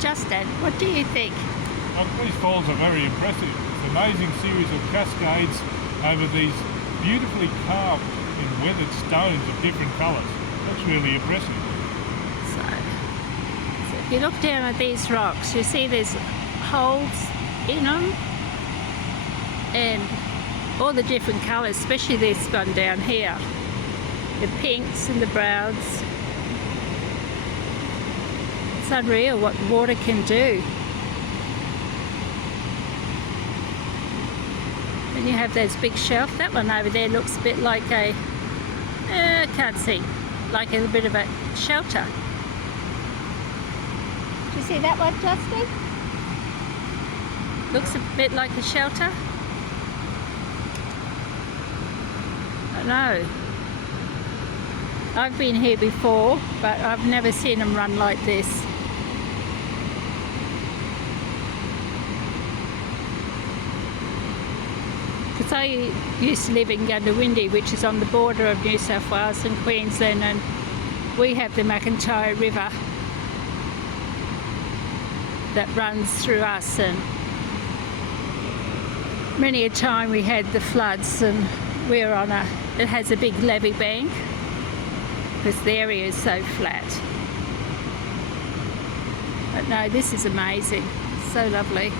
Justin, what do you think? These falls are very impressive. It's an amazing series of cascades over these beautifully carved and weathered stones of different colours. That's really impressive. So if you look down at these rocks, you see there's holes in them and all the different colours, especially this one down here. The pinks and the browns. It's unreal what water can do. And you have those big shelf. That one over there looks a bit like a, can't see, like a bit of a shelter. Do you see that one, Justin? Looks a bit like a shelter. I know. I've been here before, but I've never seen them run like this. Because I used to live in Gundawindi, which is on the border of New South Wales and Queensland, and we have the McIntyre River that runs through us, and many a time we had the floods, and we're on it has a big levee bank because the area is so flat. But no, this is amazing, so lovely.